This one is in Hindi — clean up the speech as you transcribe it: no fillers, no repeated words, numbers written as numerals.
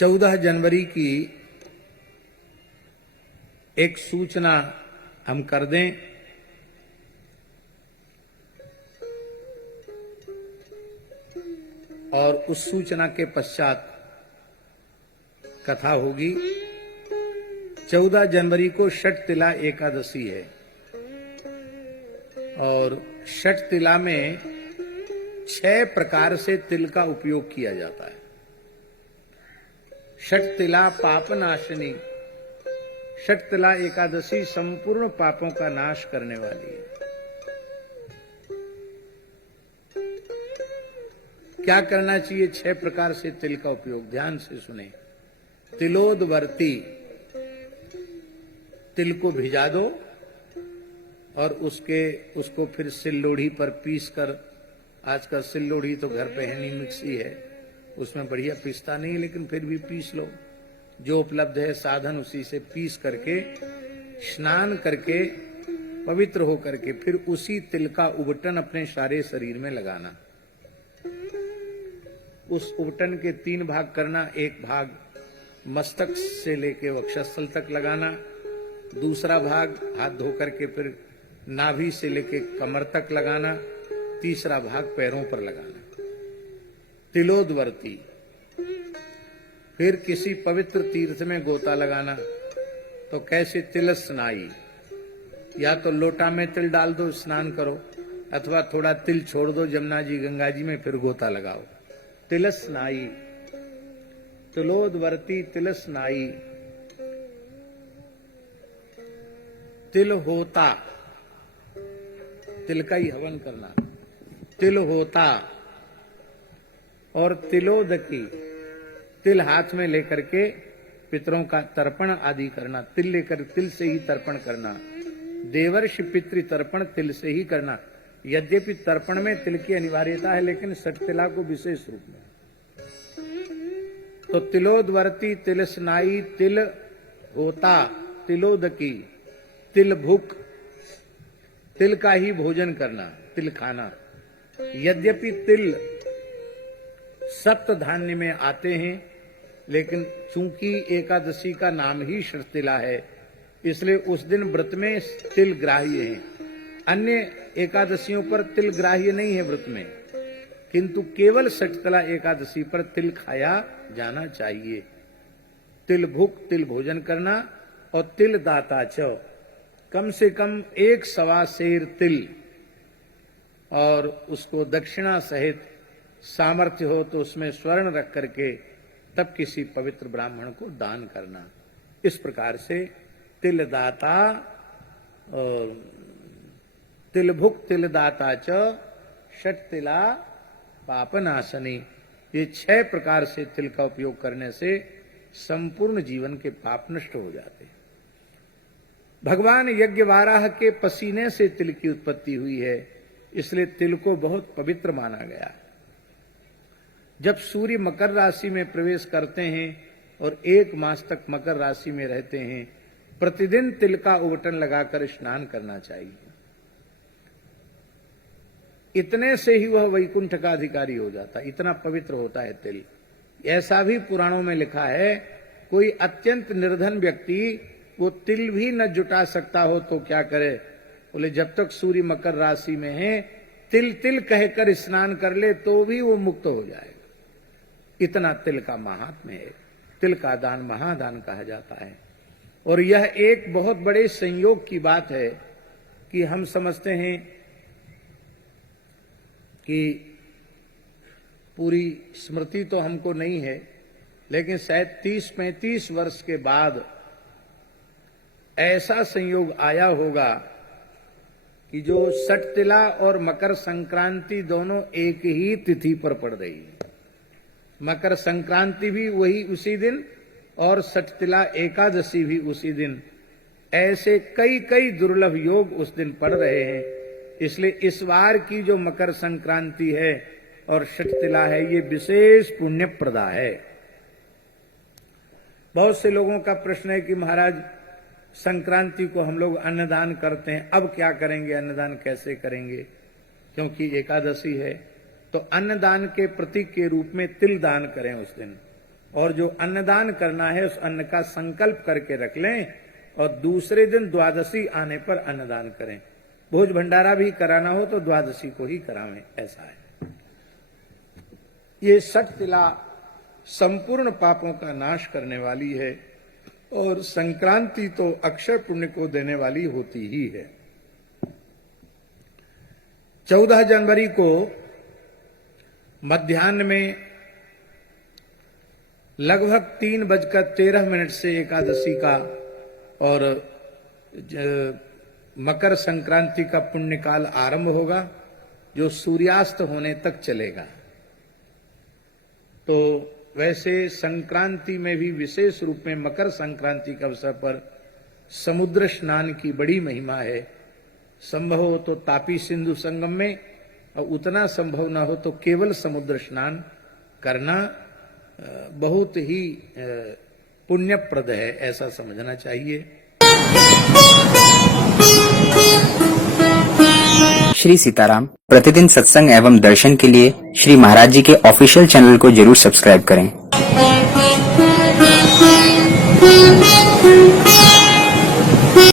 14 जनवरी की एक सूचना हम कर दें। और उस सूचना के पश्चात कथा होगी। 14 जनवरी को षटतिला एकादशी है और षटतिला में 6 प्रकार से तिल का उपयोग किया जाता है। षटतिला पापनाशिनी, षटतिला एकादशी संपूर्ण पापों का नाश करने वाली है। क्या करना चाहिए 6 प्रकार से तिल का उपयोग? ध्यान से सुने। तिलोदवर्ती, तिल को भिजा दो और उसको फिर सिल्लोढ़ी पर पीस कर, आजकल सिल्लोढ़ी तो घर पे है नहीं, मिक्सी है, उसमें बढ़िया पीसता नहीं, लेकिन फिर भी पीस लो, जो उपलब्ध है साधन उसी से पीस करके स्नान करके पवित्र हो करके फिर उसी तिल का उबटन अपने सारे शरीर में लगाना। उस उबटन के 3 भाग करना। एक भाग मस्तक से लेके वक्षस्थल तक लगाना, दूसरा भाग हाथ धो करके फिर नाभि से लेके कमर तक लगाना, तीसरा भाग पैरों पर लगाना। तिलोदवर्ती। फिर किसी पवित्र तीर्थ में गोता लगाना। तो कैसे? तिल स्नाई, या तो लोटा में तिल डाल दो, स्नान करो, अथवा थोड़ा तिल छोड़ दो जमुना जी गंगा जी में, फिर गोता लगाओ। तिल स्नाई, तिलोदवर्ती, तिल स्नाई। तिल होता, तिल का ही हवन करना, तिल होता। और तिलोदकी, तिल हाथ में लेकर के पितरों का तर्पण आदि करना, तिल लेकर तिल से ही तर्पण करना। देवर्षि पितृ तर्पण तिल से ही करना। यद्यपि तर्पण में तिल की अनिवार्यता है, लेकिन षटतिला को विशेष रूप में। तो तिलोदवर्ती, तिल स्नाई, तिल होता, तिलोदकी, तिल भुक, तिल का ही भोजन करना, तिल खाना। यद्यपि तिल सप्त धान्य में आते हैं, लेकिन चूंकि एकादशी का नाम ही षटतिला है, इसलिए उस दिन व्रत में तिल ग्राह्य है। अन्य एकादशियों पर तिल ग्राह्य नहीं है व्रत में, किंतु केवल षटतिला एकादशी पर तिल खाया जाना चाहिए। तिल भुक, तिल भोजन करना। और तिल दाता च, कम से कम 1 सवा सेर तिल, और उसको दक्षिणा सहित सामर्थ्य हो तो उसमें स्वर्ण रख करके तब किसी पवित्र ब्राह्मण को दान करना। इस प्रकार से तिल दाता और तिल भुक, तिल दाता च, षटतिला पापनाशनी, ये 6 प्रकार से तिल का उपयोग करने से संपूर्ण जीवन के पाप नष्ट हो जाते हैं। भगवान यज्ञवाराह के पसीने से तिल की उत्पत्ति हुई है, इसलिए तिल को बहुत पवित्र माना गया। जब सूर्य मकर राशि में प्रवेश करते हैं और 1 मास तक मकर राशि में रहते हैं, प्रतिदिन तिल का उबटन लगाकर स्नान करना चाहिए। इतने से ही वह वैकुंठ का अधिकारी हो जाता, इतना पवित्र होता है तिल। ऐसा भी पुराणों में लिखा है, कोई अत्यंत निर्धन व्यक्ति वो तिल भी न जुटा सकता हो तो क्या करे? बोले जब तक सूर्य मकर राशि में है, तिल तिल कहकर स्नान कर ले तो भी वो मुक्त हो जाएगा। इतना तिल का महात्म्य है। तिल का दान महादान कहा जाता है। और यह एक बहुत बड़े संयोग की बात है कि हम समझते हैं कि पूरी स्मृति तो हमको नहीं है, लेकिन शायद 30-35 वर्ष के बाद ऐसा संयोग आया होगा कि जो षटतिला और मकर संक्रांति दोनों एक ही तिथि पर पड़ रही है। मकर संक्रांति भी वही उसी दिन और षटतिला एकादशी भी उसी दिन। ऐसे कई कई दुर्लभ योग उस दिन पड़ रहे हैं। इसलिए इस बार की जो मकर संक्रांति है और षटतिला है, ये विशेष पुण्यप्रदा है। बहुत से लोगों का प्रश्न है कि महाराज संक्रांति को हम लोग अन्नदान करते हैं, अब क्या करेंगे, अन्नदान कैसे करेंगे? क्योंकि एकादशी है, तो अन्नदान के प्रतीक के रूप में तिल दान करें उस दिन। और जो अन्नदान करना है उस अन्न का संकल्प करके रख लें और दूसरे दिन द्वादशी आने पर अन्नदान करें। भोज भंडारा भी कराना हो तो द्वादशी को ही करावें, ऐसा है। ये षट तिला संपूर्ण पापों का नाश करने वाली है और संक्रांति तो अक्षय पुण्य को देने वाली होती ही है। 14 जनवरी को मध्याह्न में लगभग 3:13 से एकादशी का और मकर संक्रांति का पुण्य काल आरंभ होगा, जो सूर्यास्त होने तक चलेगा। तो वैसे संक्रांति में भी विशेष रूप में मकर संक्रांति के अवसर पर समुद्र स्नान की बड़ी महिमा है। संभव हो तो तापी सिंधु संगम में, और उतना संभव ना हो तो केवल समुद्र स्नान करना बहुत ही पुण्यप्रद है, ऐसा समझना चाहिए। श्री सीताराम प्रतिदिन सत्संग एवं दर्शन के लिए श्री महाराज जी के ऑफिशियल चैनल को जरूर सब्सक्राइब करें।